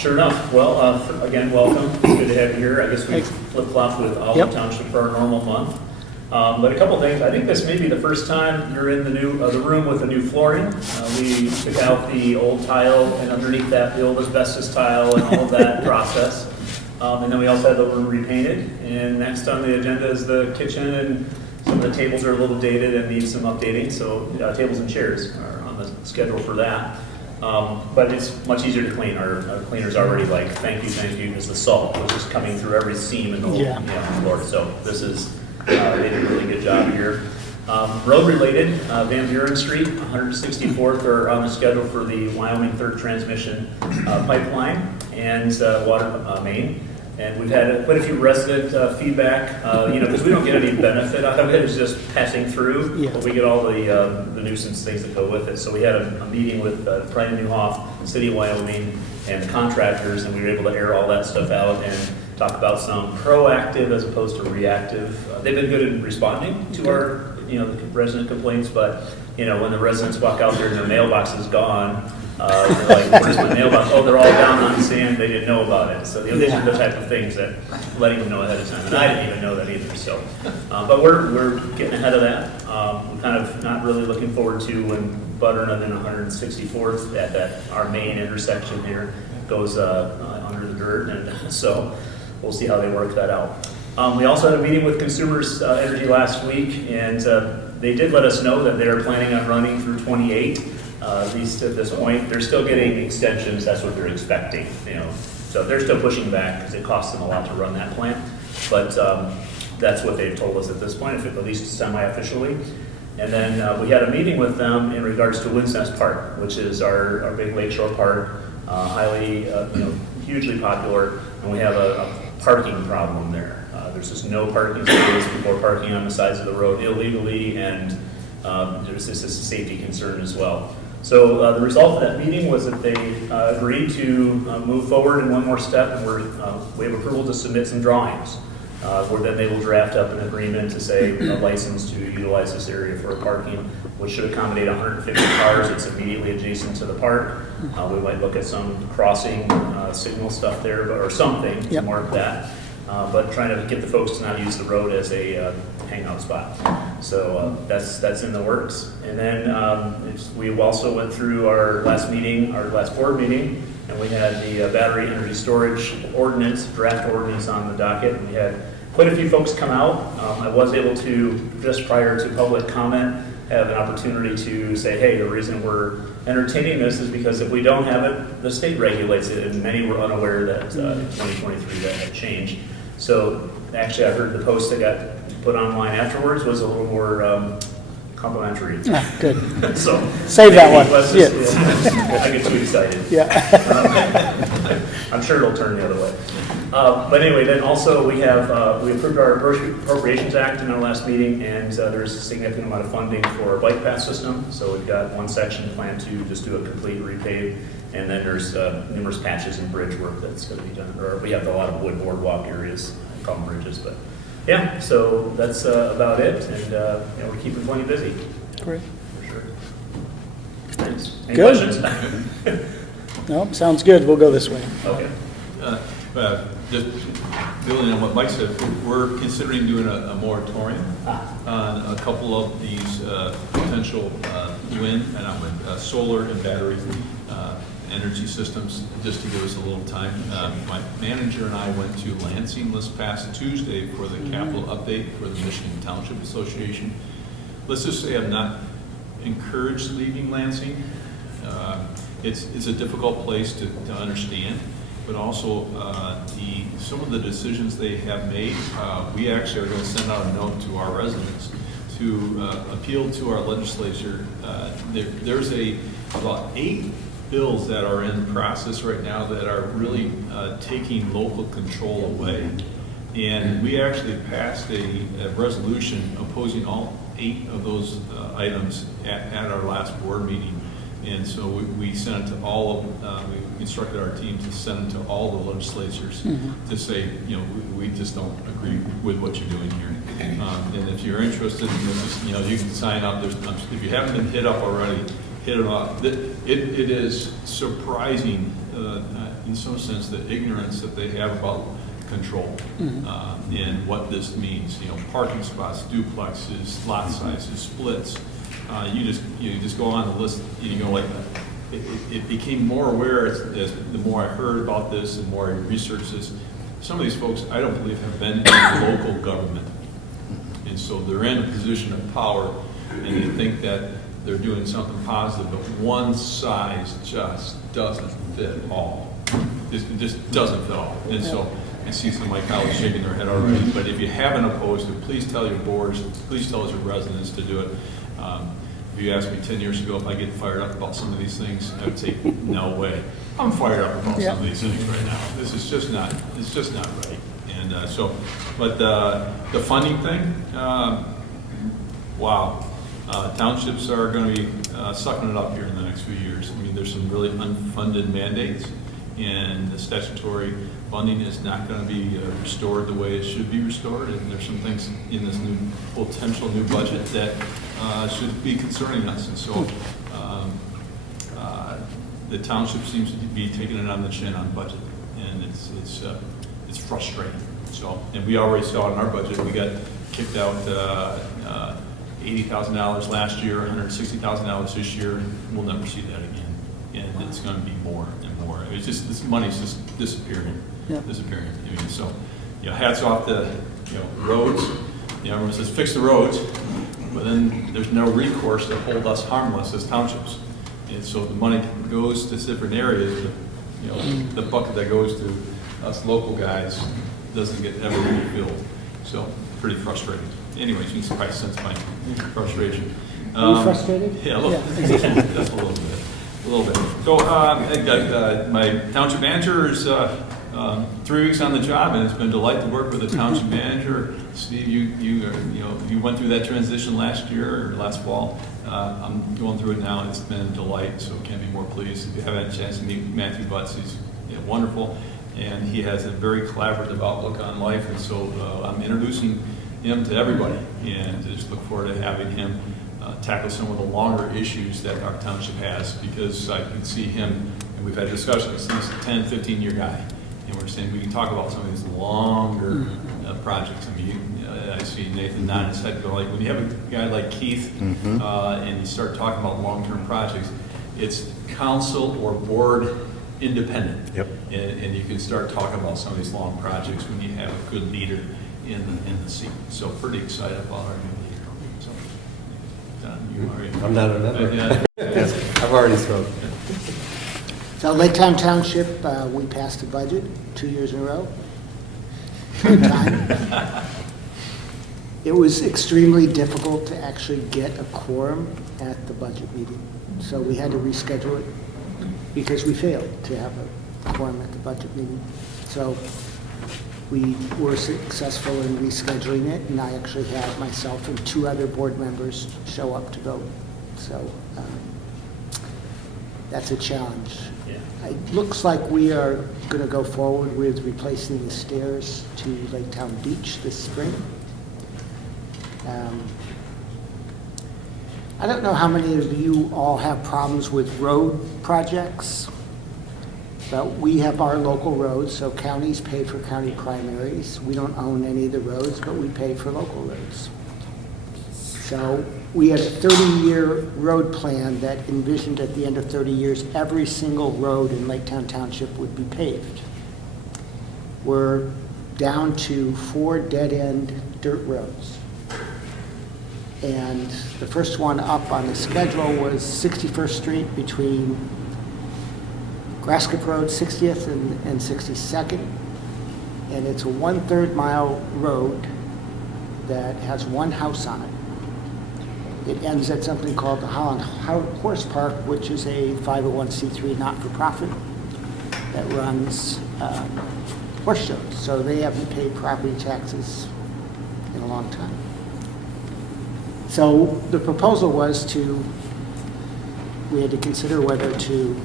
Sure enough. Well, again, welcome. It's good to have you here. I guess we flip-flopped with Holland Township for our normal month. But a couple things. I think this may be the first time you're in the room with the new flooring. We took out the old tile, and underneath that, the old asbestos tile and all of that process. And then we also had the room repainted. And next on the agenda is the kitchen, and some of the tables are a little dated and need some updating. So tables and chairs are on the schedule for that. But it's much easier to clean. Our cleaner's already like, thank you, because the salt was just coming through every seam in the whole floor. So this is, they did a really good job here. Road related, Van Buren Street, 164th are on the schedule for the Wyoming third transmission pipeline and water main. And we've had quite a few resident feedback, because we don't get any benefit out of it. It's just passing through, but we get all the nuisance things that go with it. So we had a meeting with Brian Newhoff, City of Wyoming, and contractors, and we were able to air all that stuff out and talk about some proactive as opposed to reactive. They've been good in responding to our, the resident complaints, but when the residents walk out there and their mailbox is gone, they're like, where's my mailbox? Oh, they're all down on sand. They didn't know about it. So these are the type of things that letting them know ahead of time. And I didn't even know that either. So, but we're getting ahead of that. We're kind of not really looking forward to when Butternut and 164th at that our main intersection here goes under the dirt, and so we'll see how they work that out. We also had a meeting with Consumers Energy last week, and they did let us know that they're planning on running through 28. At least at this point, they're still getting extensions. That's what they're expecting. So they're still pushing back because it costs them a lot to run that plant. But that's what they've told us at this point, at least semi-officially. And then we had a meeting with them in regards to Wind's Nest Park, which is our big lakeshore park, highly, hugely popular, and we have a parking problem there. There's just no parking space. People are parking on the sides of the road illegally, and there's just a safety concern as well. So the result of that meeting was that they agreed to move forward in one more step, and we have approval to submit some drawings, where then they will draft up an agreement to say a license to utilize this area for parking, which should accommodate 150 cars. It's immediately adjacent to the park. We might look at some crossing signal stuff there, or something to mark that. But trying to get the folks to not use the road as a hangout spot. So that's in the works. And then we also went through our last board meeting, and we had the battery energy storage draft ordinance on the docket. And we had quite a few folks come out. I was able to, just prior to public comment, have an opportunity to say, hey, the reason we're entertaining this is because if we don't have it, the state regulates it, and many were unaware that in 2023 that had changed. So actually, I heard the post that got put online afterwards was a little more complimentary. Good. So save that one. I get too excited. Yeah. I'm sure it'll turn the other way. But anyway, then also we approved our Appropriations Act in our last meeting, and there's a significant amount of funding for our bike path system. So we've got one section planned to just do a complete repave, and then there's numerous patches and bridge work that's going to be done. Or we have a lot of wood boardwalk areas, I call them bridges, but yeah. So that's about it, and we're keeping plenty busy. Great. For sure. Thanks. Any Good. questions? No, sounds good. We'll go this way. Okay. Just building on what Mike said, we're considering doing a moratorium on a couple of these potential wind and solar and battery energy systems, just to give us a little time. My manager and I went to Lansing this past Tuesday for the capital update for the Michigan Township Association. Let's just say I'm not encouraged leaving Lansing. It's a difficult place to understand. But also some of the decisions they have made, we actually are going to send out a note to our residents to appeal to our legislature. There's about 8 bills that are in process right now that are really taking local control away. And we actually passed a resolution opposing all 8 of those items at our last board meeting. And so we sent it to all of, we instructed our team to send it to all the legislatures to say, we just don't agree with what you're doing here. And if you're interested in this, you can sign up. If you haven't been hit up already, hit it up. It is surprising, in some sense, the ignorance that they have about control and what this means. You know, parking spots, duplexes, lot sizes, splits. You just go on the list, and you go like that. It became more aware as the more I heard about this, the more I researched this. Some of these folks, I don't believe, have been in local government. And so they're in a position of power, and they think that they're doing something positive, but one size just doesn't fit all. It just doesn't fit all. And so I see some of my colleagues shaking their head already, but if you haven't opposed it, please tell your boards, please tell your residents to do it. If you asked me 10 years ago if I get fired up about some of these things, I would say, no way. I'm fired up about some of these things right now. This is just not, it's just not right. And but the funding thing, wow. Townships are going to be sucking it up here in the next few years. I mean, there's some really unfunded mandates, and the statutory funding is not going to be restored the way it should be restored. And there's some things in this new potential new budget that should be concerning us. And so the township seems to be taking it on the chin on budget, and it's frustrating. So, and we already saw it in our budget. We got kicked out $80,000 last year, $160,000 this year. We'll never see that again, and it's going to be more and more. It's just this money's just disappearing, disappearing. I mean, so, hats off to roads. Everyone says fix the roads, but then there's no recourse to hold us harmless as townships. And so the money goes to different areas. The bucket that goes to us local guys doesn't get ever refilled. So pretty frustrating. Anyways, you can probably sense my frustration. Are you frustrated? Yeah, a little, just a little bit. A little bit. So my township manager is 3 weeks on the job, and it's been a delight to work with the township manager. Steve, you went through that transition last year or last fall. I'm going through it now, and it's been a delight, so can't be more pleased. If you haven't had a chance to meet Matthew Butts, he's wonderful, and he has a very collaborative outlook on life, and so I'm introducing him to everybody, and I just look forward to having him tackle some of the longer issues that our township has, because I can see him, and we've had discussions, he's a 10, 15-year guy, and we're saying we can talk about some of these longer projects. I mean, I see Nathan nod his head go, like, when you have a guy like Keith and you start talking about long-term projects, it's council or board independent. Yep. And you can start talking about some of these long projects when you have a good leader in the seat. So pretty excited about our new leader. So, Don, you already... I'm not a member. I've already spoken. So Laketown Township, we passed the budget 2 years in a row. Third time. It was extremely difficult to actually get a quorum at the budget meeting. So we had to reschedule it because we failed to have a quorum at the budget meeting. So we were successful in rescheduling it, and I actually had myself and 2 other board members show up to vote. So that's a challenge. Yeah. It looks like we are going to go forward with replacing the stairs to Laketown Beach this spring. I don't know how many of you all have problems with road projects, but we have our local roads, so counties pay for county primaries. We don't own any of the roads, but we pay for local roads. So we had a 30-year road plan that envisioned at the end of 30 years, every single road in Laketown Township would be paved. We're down to 4 dead-end dirt roads. And the first one up on the schedule was 61st Street between Grasskip Road, 60th and 62nd. And it's a 1/3 mile road that has 1 house on it. It ends at something called the Holland Horse Park, which is a 501c3 not-for-profit that runs horse shows. So they haven't paid property taxes in a long time. So the proposal was we had to consider whether to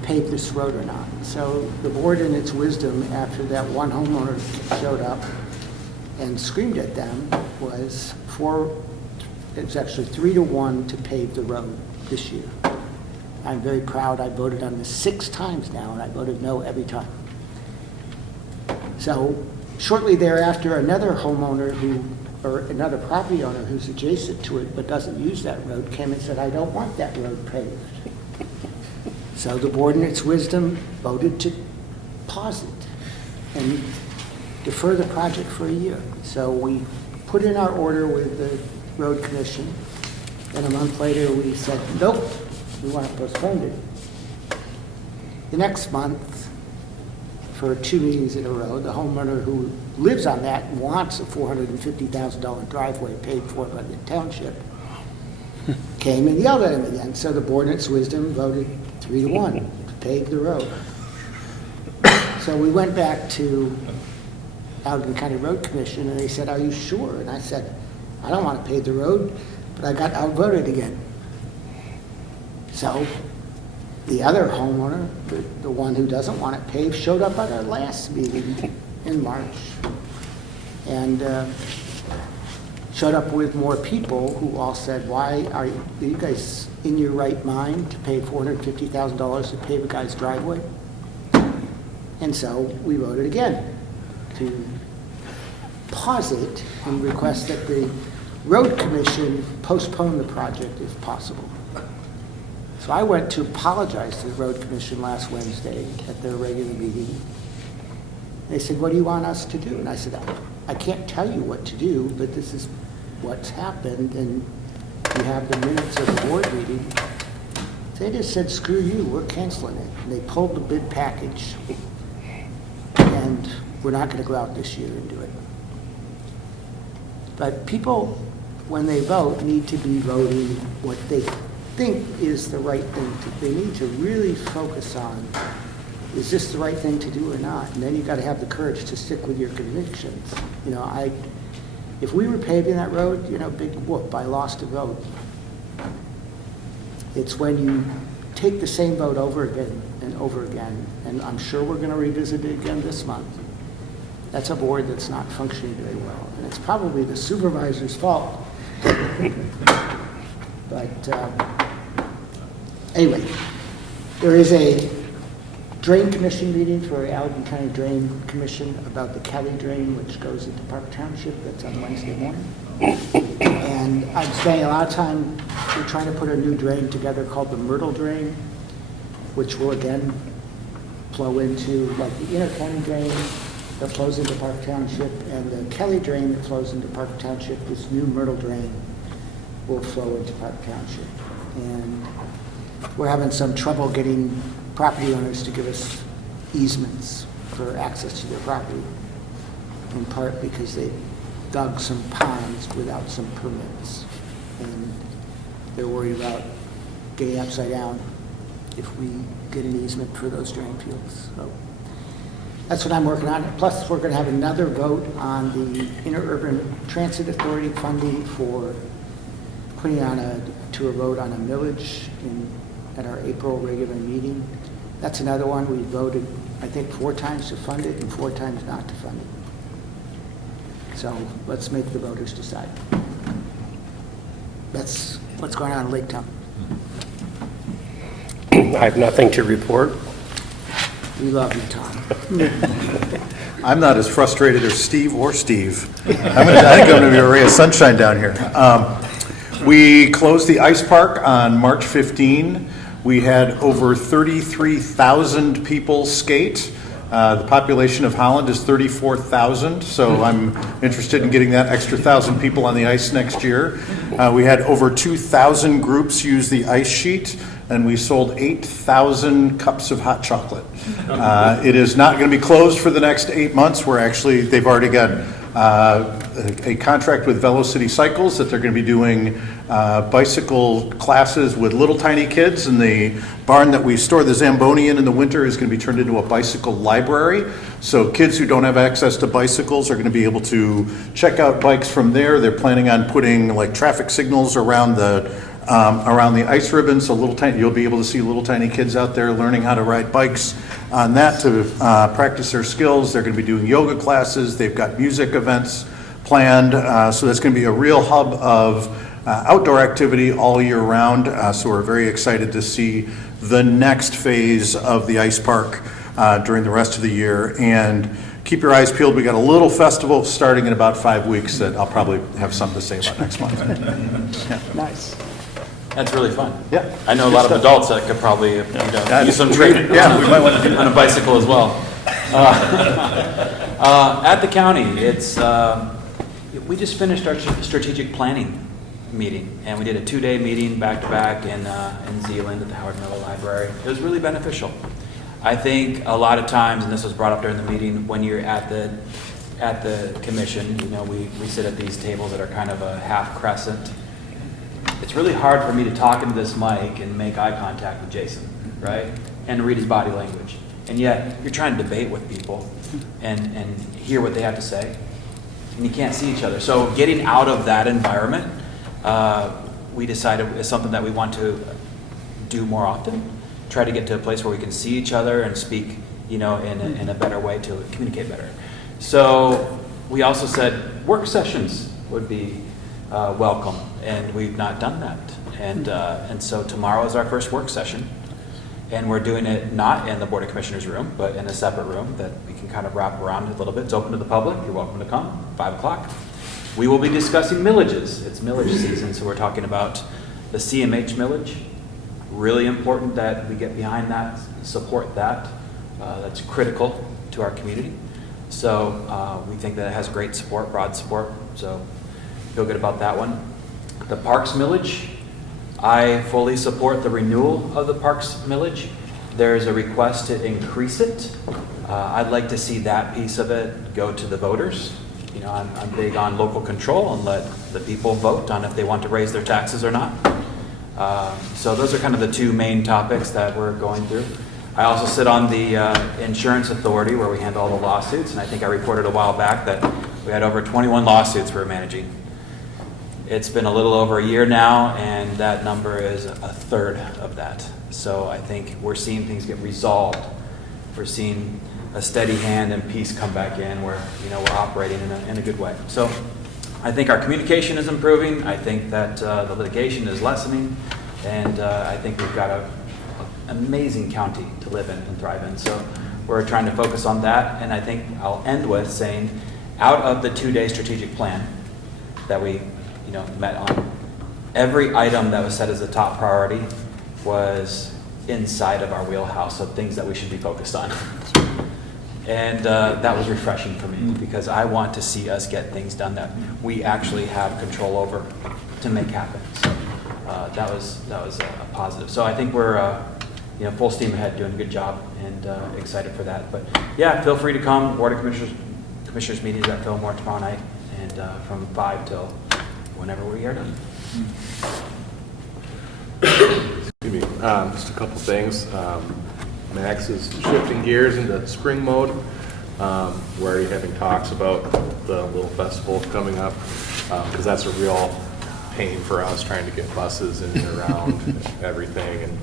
pave this road or not. So the board, in its wisdom, after that one homeowner showed up and screamed at them, was it was actually 3-1 to pave the road this year. I'm very proud. I voted on this 6 times now, and I voted no every time. So shortly thereafter, another homeowner or another property owner who's adjacent to it but doesn't use that road came and said, I don't want that road paved. So the board in its wisdom voted to pause it and defer the project for a year. So we put in our order with the road commission, and a month later we said, nope, we want to postpone it. The next month, for 2 meetings in a row, the homeowner who lives on that wants a $450,000 driveway paid for by the township came and yelled at him again. So the board in its wisdom voted 3-1 to pave the road. So we went back to Allegan County Road Commission, and they said, are you sure? And I said, I don't want to pave the road, but I got outvoted again. So the other homeowner, the one who doesn't want it paved, showed up at our last meeting in March and showed up with more people who all said, why are you guys in your right mind to pay $450,000 to pave a guy's driveway? And so we voted again to pause it and request that the road commission postpone the project if possible. So I went to apologize to the road commission last Wednesday at their regular meeting. They said, what do you want us to do? And I said, I can't tell you what to do, but this is what's happened, and you have the minutes of the board meeting. They just said, screw you, we're canceling it. And they pulled the bid package, and we're not going to go out this year and do it. But people, when they vote, need to be voting what they think is the right thing to. They need to really focus on, is this the right thing to do or not? And then you've got to have the courage to stick with your convictions. You know, if we were paving that road, you know, big whoop, I lost a vote. It's when you take the same vote over again and over again, and I'm sure we're going to revisit it again this month. That's a board that's not functioning very well, and it's probably the supervisor's fault. But anyway, there is a drain commission meeting for Allegan County Drain Commission about the Kelly Drain, which goes into Park Township. That's on Wednesday morning. And I'm spending a lot of time, we're trying to put a new drain together called the Myrtle Drain, which will again flow into like the inner county drain that flows into Park Township, and the Kelly Drain that flows into Park Township. This new Myrtle Drain will flow into Park Township. And we're having some trouble getting property owners to give us easements for access to their property, in part because they dug some ponds without some permits. And they're worried about getting upside down if we get an easement for those drain fields. So that's what I'm working on. Plus, we're going to have another vote on the Interurban Transit Authority funding for putting on a vote on a millage at our April regular meeting. That's another one. We voted, I think, 4 times to fund it and 4 times not to fund it. So let's make the voters decide. That's what's going on in Laketown. I have nothing to report. We love you, Tom. I'm not as frustrated as Steve. I think I'm going to be a ray of sunshine down here. We closed the ice park on March 15. We had over 33,000 people skate. The population of Holland is 34,000, so I'm interested in getting that extra 1,000 people on the ice next year. We had over 2,000 groups use the ice sheet, and we sold 8,000 cups of hot chocolate. It is not going to be closed for the next 8 months. They've already got a contract with Velocity Cycles that they're going to be doing bicycle classes with little tiny kids, and the barn that we store the Zamboni in the winter is going to be turned into a bicycle library. So kids who don't have access to bicycles are going to be able to check out bikes from there. They're planning on putting like traffic signals around the ice ribbon, so you'll be able to see little tiny kids out there learning how to ride bikes on that to practice their skills. They're going to be doing yoga classes. They've got music events planned, so that's going to be a real hub of outdoor activity all year round. So we're very excited to see the next phase of the ice park during the rest of the year. And keep your eyes peeled. We got a little festival starting in about 5 weeks that I'll probably have something to say about next month. Nice. That's really fun. Yeah. I know a lot of adults that could probably use some training Yeah, we might want to do on a bicycle as well. At the county, we just finished our strategic planning meeting, and we did a 2-day meeting back-to-back in Zealand at the Howard Miller Library. It was really beneficial. I think a lot of times, and this was brought up during the meeting, when you're at the commission, we sit at these tables that are kind of a half crescent. It's really hard for me to talk into this mic and make eye contact with Jason, right? And read his body language. And yet, you're trying to debate with people and hear what they have to say. And you can't see each other. So getting out of that environment, we decided is something that we want to do more often. Try to get to a place where we can see each other and speak, in a better way to communicate better. So we also said work sessions would be welcome, and we've not done that. And so tomorrow is our first work session, and we're doing it not in the Board of Commissioners room, but in a separate room that we can kind of wrap around a little bit. It's open to the public. You're welcome to come, 5 o'clock. We will be discussing millages. It's millage season, so we're talking about the CMH millage. Really important that we get behind that, support that. That's critical to our community. So we think that it has great support, broad support, so feel good about that one. The Parks millage, I fully support the renewal of the Parks millage. There's a request to increase it. I'd like to see that piece of it go to the voters. I'm big on local control and let the people vote on if they want to raise their taxes or not. So those are kind of the two main topics that we're going through. I also sit on the insurance authority where we handle all the lawsuits, and I think I reported a while back that we had over 21 lawsuits we're managing. It's been a little over a year now, and that number is a third of that. So I think we're seeing things get resolved. We're seeing a steady hand and peace come back in where we're operating in a good way. So I think our communication is improving. I think that the litigation is lessening, and I think we've got an amazing county to live in and thrive in. So we're trying to focus on that, and I think I'll end with saying, out of the 2-day strategic plan that we met on, every item that was set as a top priority was inside of our wheelhouse of things that we should be focused on. And that was refreshing for me because I want to see us get things done that we actually have control over to make happen. So that was a positive. So I think we're full steam ahead, doing a good job, and excited for that. But yeah, feel free to come. Board of Commissioners meetings at Fillmore tomorrow night, and from 5 till whenever we are done. Excuse me. Just a couple things. MACC is shifting gears into spring mode. We're already having talks about the little festival coming up, because that's a real pain for us trying to get buses in and around everything, and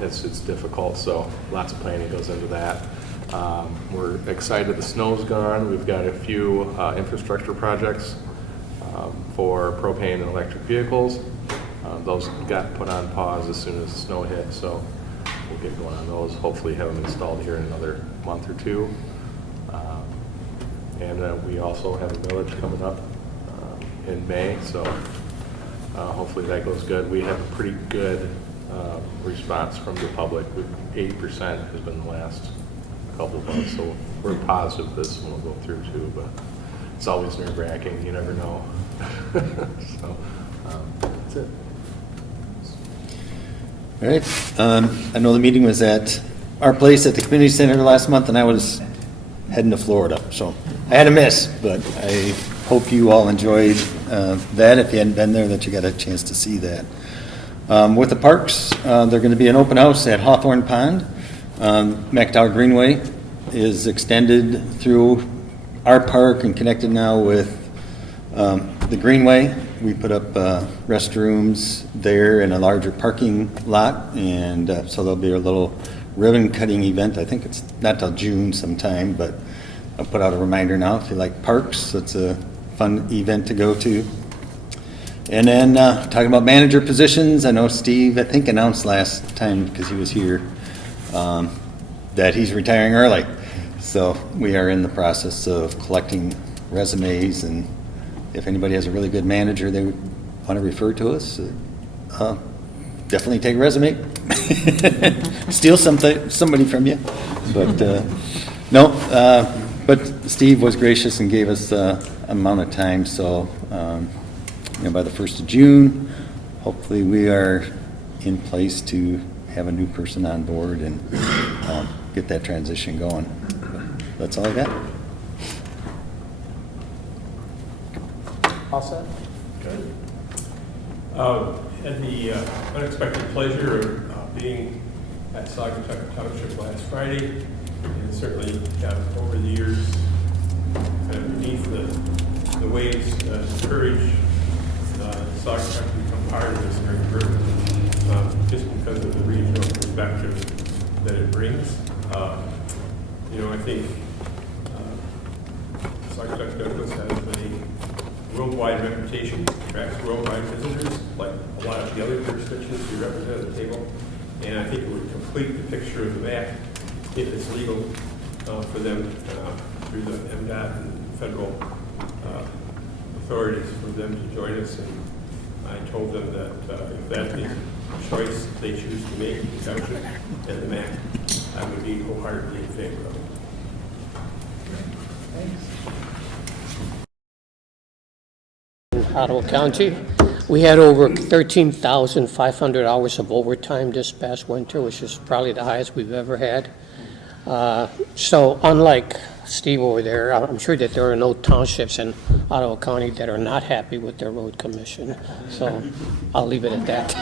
it's difficult. So lots of planning goes into that. We're excited the snow's gone. We've got a few infrastructure projects for propane and electric vehicles. Those got put on pause as soon as the snow hit, so we'll get going on those. Hopefully have them installed here in another month or two. And we also have a village coming up in May, so hopefully that goes good. We have a pretty good response from the public. 80% has been the last couple of months, so we're positive this one will go through too, but it's always nerve-wracking. You never know. So that's it. All right. I know the meeting was at our place at the community center last month, and I was heading to Florida, so I had a miss, but I hope you all enjoyed that. If you hadn't been there, that you got a chance to see that. With the parks, they're going to be an open house at Hawthorne Pond. Macatawa Greenway is extended through our park and connected now with the Greenway. We put up restrooms there and a larger parking lot, and so there'll be a little ribbon cutting event. I think it's not till June sometime, but I'll put out a reminder now if you like parks. It's a fun event to go to. And then talking about manager positions, I know Steve, I think, announced last time, because he was here, that he's retiring early. So we are in the process of collecting resumes, and if anybody has a really good manager they want to refer to us, definitely take a resume. Steal somebody from you. But no, but Steve was gracious and gave us amount of time, so by the 1st of June, hopefully we are in place to have a new person on board and get that transition going. That's all I got. All set? Good. Had the unexpected pleasure of being at Saugatuck Township last Friday, and certainly over the years, beneath the waves, encourage Saugatuck to become part of this great group, just because of the regional perspective that it brings. I think Saugatuck Douglas has a worldwide reputation, attracts worldwide visitors, like a lot of the other jurisdictions we represent at the table. And I think it would complete the picture of the MACC if it's legal for them through the MDOT and federal authorities for them to join us. And I told them that if that is a choice they choose to make, the township and the MACC, I would be wholeheartedly in favor of it. Ottawa County. We had over 13,500 hours of overtime this past winter, which is probably the highest we've ever had. So unlike Steve over there, I'm sure that there are no townships in Ottawa County that are not happy with their road commission. So I'll leave it at that.